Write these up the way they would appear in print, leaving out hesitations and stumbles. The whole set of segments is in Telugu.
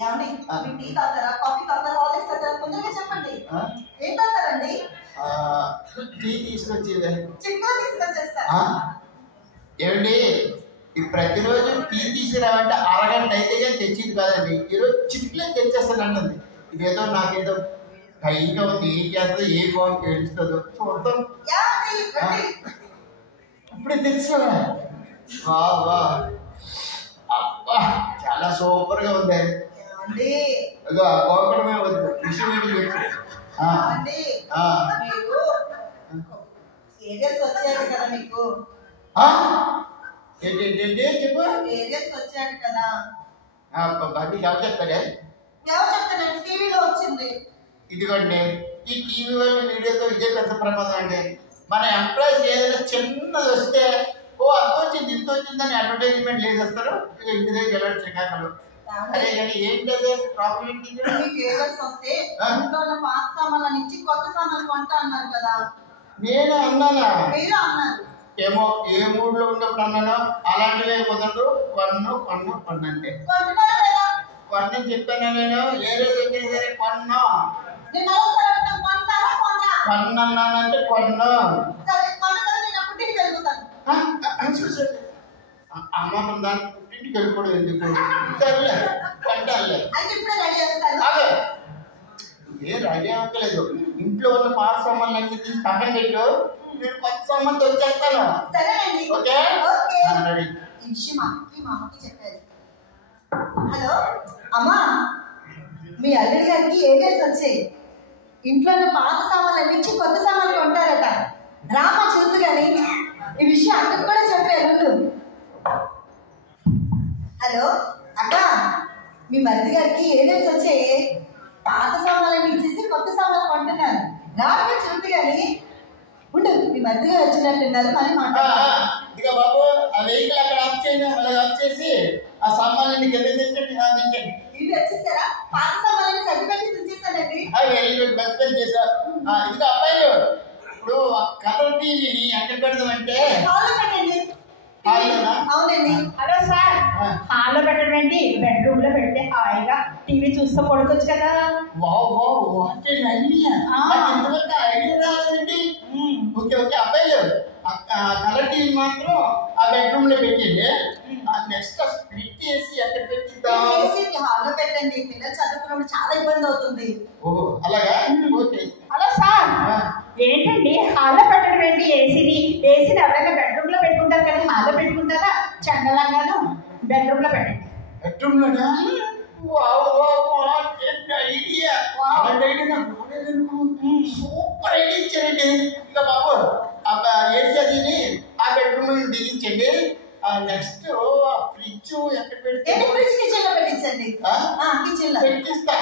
ఏమండి మీరు టీ తాగుతారా కాఫీ తాగుతారా హార్లిక్స్ తాగుతారా తొందరగా చెప్పండి ఏం తాగుతారండి టీ తీసుకొచ్చింది చిన్న తీసుకొచ్చేస్తారా ఏమండి ప్రతిరోజు టీ తీసుకురావంటే అరగంట అయితే కానీ తెచ్చింది కాదండి ఈరోజు చిటికలో తెచ్చేస్తానంటుంది ఇదేదో నాకేదో టైంగా ఉంది ఏం చేస్తుందో ఏ బాగుంది తెలుస్తుందో చూద్దాం ఇప్పుడే తెలుసుకోవా వా అబ్బా చాలా సూపర్ గా ఉంది గోకడమే వద్దు విషయం ఏంటి చెప్పు సీరియల్స్ వచ్చాడు కదా మీకు ఏంటి చెప్పు సీరియల్స్ వచ్చాడు కదా అది ఎవరు చెప్తారే ఎవరు చెప్తారండి టీవీలో వచ్చింది ఇదిగోండి ఈ టీవీ వాళ్ళ వీడియోతో ఇదే పెద్ద ప్రమాదం అండి మన ఎంప్లాయీస్ ఏదైనా చిన్నది వస్తే అంత వచ్చింది ఇంత వచ్చిందని అడ్వర్టైజ్మెంట్ లేసేస్తారు ఇక ఇంటి దగ్గర వెళ్ళాడు చికాకులు అదే కానీ ఏంటి అదే ప్రాబ్లం ఏంటి మీకు ఏజెంట్స్ వస్తే ఇంట్లో ఉన్న పాత సామాన్ల నుంచి కొత్త సామాన్లు కొంటా అన్నారు కదా నేను అన్నానా మీరు అన్నారు ఏమో ఏ మూడ్లో ఉన్నప్పుడు అన్నాను అలాంటివే కుదరదు కొన్ను అంటే కొన్నని చెప్పాను నేను ఏ రోజు వచ్చినా సరే కొన్నానంటే కొన్ను అమ్మ దానికి పుట్టింటికి వెళ్ళిపోవడం ఎందుకు సరేలే కొంటానులే ఏ రెడీ అవ్వలేదు ఇంట్లో ఉన్న పాత సామాన్లు అన్ని తీసి పక్కన పెట్టు నేను కొత్త సామాన్తో వచ్చేస్తాను ఓకే రెడీ హలో అమ్మా మీ అల్లుడి గారికి ఏజెంట్స్ వచ్చాయి ఇంట్లో ఉన్న పాత సామాన్లు నుంచి కొత్త సామాన్లు కొంటారట రామా చూద్దు కానీ ఈ విషయం అక్కడికి కూడా చెప్పారు హలో అక్క మీ మరిది గారికి ఏజెంట్స్ వచ్చాయి పాత సామాన్లు ఇచ్చేసి కొత్త సామాన్లు కొంటున్నారు రామా చూద్దు కానీ ఉండు మీ మరిది గారు వచ్చినట్టున్నారు కానీ ఇక బాబు ఆ వెహికల్ అక్కడ ఆఫ్ చేయండి అలాగే ఆఫ్ చేసి ఆ సామాన్లు కింద తెచ్చండి ఇది వచ్చేసారా పాత సామాన్లు సర్టిఫికెట్స్ ఇచ్చేసానండి వెరీ గుడ్ బెస్ట్ పని చేశారు ఇంకా అబ్బాయిలు ఇప్పుడు కలర్ టీవీని ఎక్కడ పెడదామంటే అవునండి హలో సార్ హాల్లో పెట్టడం ఏంటి బెడ్రూమ్ లో పెడితే హాయిగా టీవీ చూస్తూ పడుకోవచ్చు కదా ఐడియా రాలేదండి ఓకే అబ్బాయిలు కలర్ టీవీ మాత్రం ఆ బెడ్రూమ్ లో పెట్టండి నెక్స్ట్ స్ప్లిట్ చేసి ఎక్కడ పెట్టిద్దాం హాల్లో పెట్టండి పిల్లలు చదువుకున్నప్పుడు చాలా ఇబ్బంది అవుతుంది ఓహో అలాగా ఓకే హలో సార్ ఏంటండి హాల్లో పెట్టడం ఏంటి ఏసీని ఎవరైనా బెడ్రూమ్ లో పెట్టుకుంటారు కానీ హాల్లో పెట్టుకుంటారా చండలంగాను బెడ్రూమ్ లో పెట్టండి బెడ్రూమ్ లోనా ఐడియా సూపర్ ఐడియా ఇచ్చారండి ఇంకా బాబు ఏసీ అది ఆ బెడ్రూమ్ లో బిగించండి నెక్స్ట్ ఫ్రిడ్జ్ ఎక్కడ పెడితే కిచెన్ లో పెట్టించండి కిచెన్ లో పెట్టిస్తా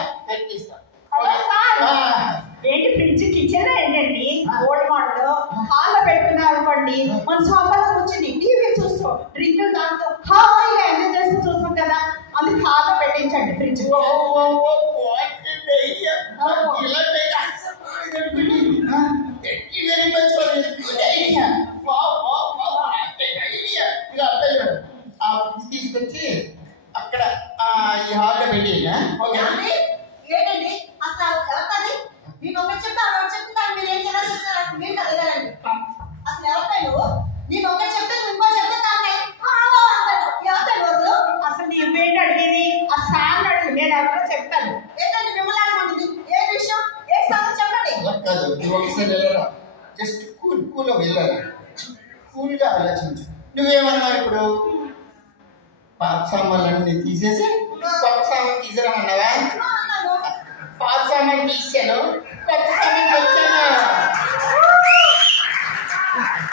ఏంటి ఫ్రిడ్జ్ కిచెన్ లో ఏంటండి ఓల్డ్ మోడల్ హాల్లో పెట్టుకున్నారు అనుకోండి మన సోఫాలో కూర్చొని టీవీ చూస్తూ డ్రింకులు తాగుతూ హాయిగా ఎంజాయ్ చేస్తూ చూస్తాం కదా అందుకు హాల్లో పెట్టించండి ఫ్రిడ్జ్ తీసుకొచ్చి అక్కడ ఈ హాల్లో పెట్టి ఏంటండి అసలు ఎవరిది నేను ఒకటి చెప్తే అలా చెప్తే మీరు ఏం చేయాలి మీరు అడగాలండి అసలు ఎవరికైనా నేను ఒకటి చెప్తే ఇంకో చెప్తే దాన్ని అసలు నువ్వేంటి అడిగేది ఆ సార్ అడిగి నేను ఎవరో చెప్తాను ఏంటంటే మిమ్మల్ని అనుకుంటుంది ఏ విషయం ఏ సమస్య చెప్పండి కాదు నువ్వు ఒకసారి వెళ్ళరా జస్ట్ కూల్ వెళ్ళరా కూల్గా ఆలోచించు నువ్వేమన్నావు ఇప్పుడు పాత సామాన్లన్నీ తీసేసి కొత్త సామాన్ తీసుకురామన్నావా పాత సామాన్ తీసాను కొత్త సామాన్ వచ్చాను